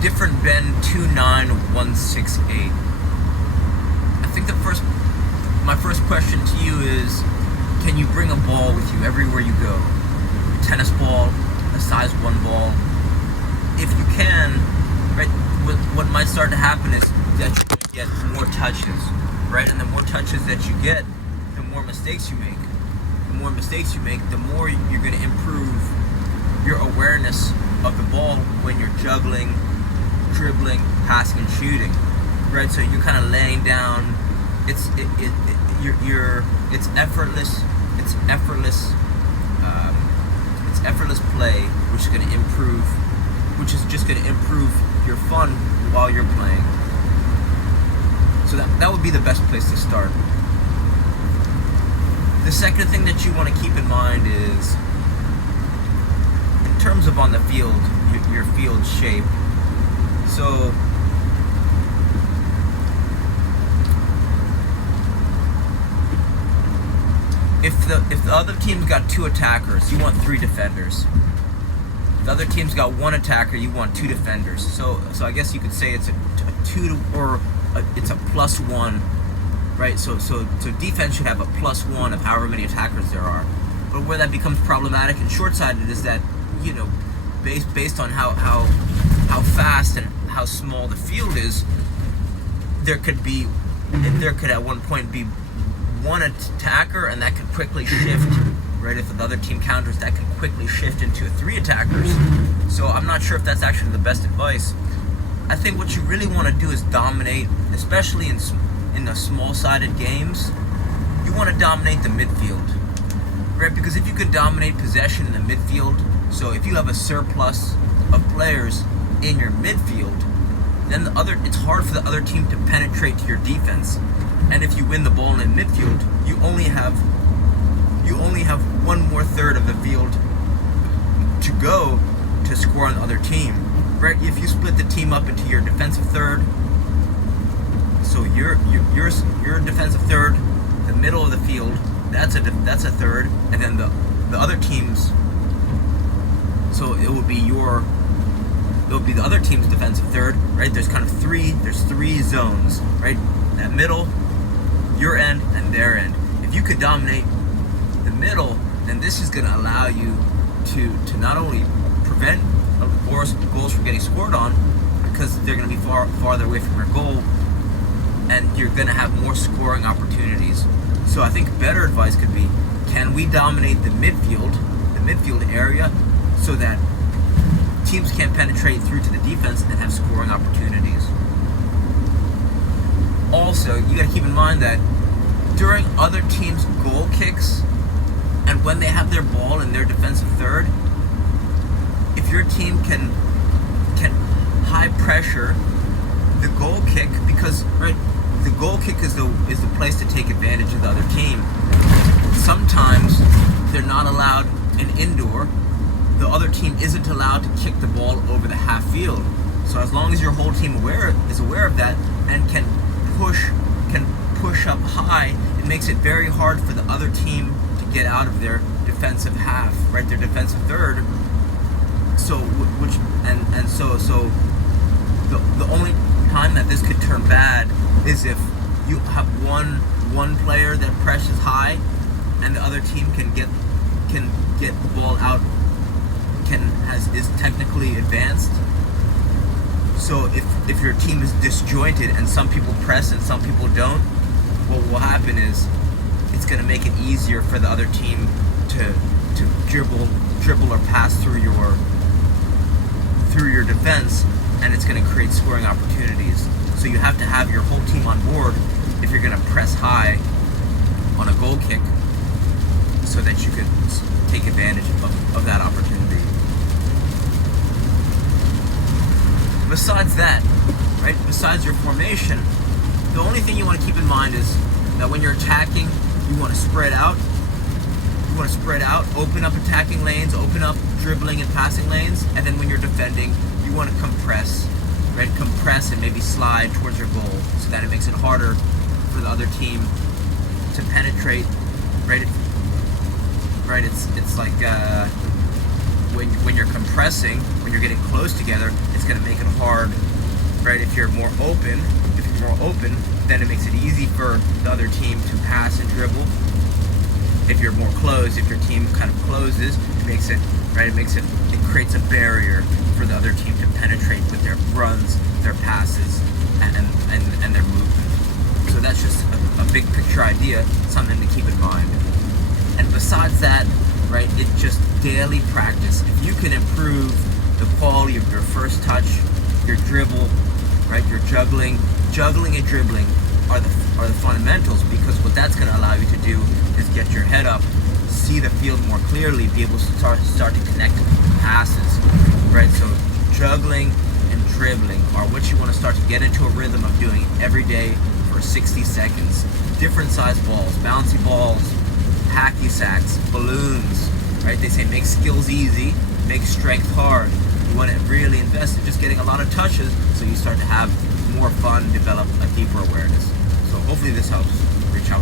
Different Ben 29168. I think my first question to you is, can you bring a ball with you everywhere you go? A tennis ball, a size 1 ball. If you can, right, what might start to happen is that you're going to get more touches, right? And the more touches that you get, the more mistakes you make. The more mistakes you make, the more you're going to improve your awareness of the ball when you're juggling, dribbling, passing, and shooting, right? So you're kind of laying down. It's effortless. It's effortless play, which is going to improve. Which is just going to improve your fun while you're playing. So that would be the best place to start. The second thing that you want to keep in mind is, in terms of on the field, your field shape. So if the other team's got 2 attackers, you want 3 defenders. If the other team's got 1 attacker, you want 2 defenders. So I guess you could say it's a 2 it's a +1, right? So defense should have a +1 of however many attackers there are. But where that becomes problematic and short-sighted is that, based on how fast and how small the field is, there could at one point be 1 attacker, and that could quickly shift, right? If the other team counters, that could quickly shift into 3 attackers. So I'm not sure if that's actually the best advice. I think what you really want to do is dominate, especially in the small-sided games. You want to dominate the midfield, right? Because if you can dominate possession in the midfield, so if you have a surplus of players in your midfield, then it's hard for the other team to penetrate to your defense. And if you win the ball in midfield, you only have 1/3 of the field to go to score on the other team, right? If you split the team up into your defensive third, so your defensive third, the middle of the field, that's a third, and then the other team's, so it would be the other team's defensive third, right? There's three zones, right? That middle, your end, and their end. If you could dominate the middle, then this is going to allow you to not only prevent goals from getting scored on, because they're going to be farther away from your goal, and you're going to have more scoring opportunities. So I think better advice could be, can we dominate the midfield area, so that teams can't penetrate through to the defense and have scoring opportunities. Also, you got to keep in mind that during other teams' goal kicks, and when they have their ball in their defensive third, if your team can high pressure the goal kick, because right, the goal kick is the place to take advantage of the other team. Sometimes they're not allowed in indoor. The other team isn't allowed to kick the ball over the half field. So as long as your whole team is aware of that and can push up high, it makes it very hard for the other team to get out of their defensive half, right? Their defensive third. So the only time that this could turn bad is if you have one player that presses high, and the other team can get the ball out, is technically advanced. So if your team is disjointed and some people press and some people don't, what will happen is it's going to make it easier for the other team to dribble or pass through your defense, and it's going to create scoring opportunities. So you have to have your whole team on board if you're going to press high on a goal kick, so that you can take advantage of that opportunity. Besides that, right, besides your formation, the only thing you want to keep in mind is that when you're attacking, you want to spread out. Open up attacking lanes, open up dribbling and passing lanes, and then when you're defending, you want to compress, right? Compress and maybe slide towards your goal, so that it makes it harder for the other team to penetrate, right? Right, it's like when you're compressing, when you're getting close together, it's going to make it hard, right? If you're more open, then it makes it easy for the other team to pass and dribble. If you're more closed, if your team kind of closes, it makes it, right? It creates a barrier for the other team to penetrate with their runs, their passes, and their movement. So that's just a big picture idea, something to keep in mind. And besides that, right, it's just daily practice. If you can improve the quality of your first touch, your dribble, right, your juggling and dribbling are the fundamentals, because what that's going to allow you to do is get your head up, see the field more clearly, be able to start to connect passes, right? So juggling and dribbling are what you want to start to get into a rhythm of doing every day for 60 seconds. Different size balls, bouncy balls, hacky sacks, balloons, right? They say make skills easy, make strength hard. You want to really invest in just getting a lot of touches so you start to have more fun, develop a deeper awareness. So hopefully this helps. Reach out.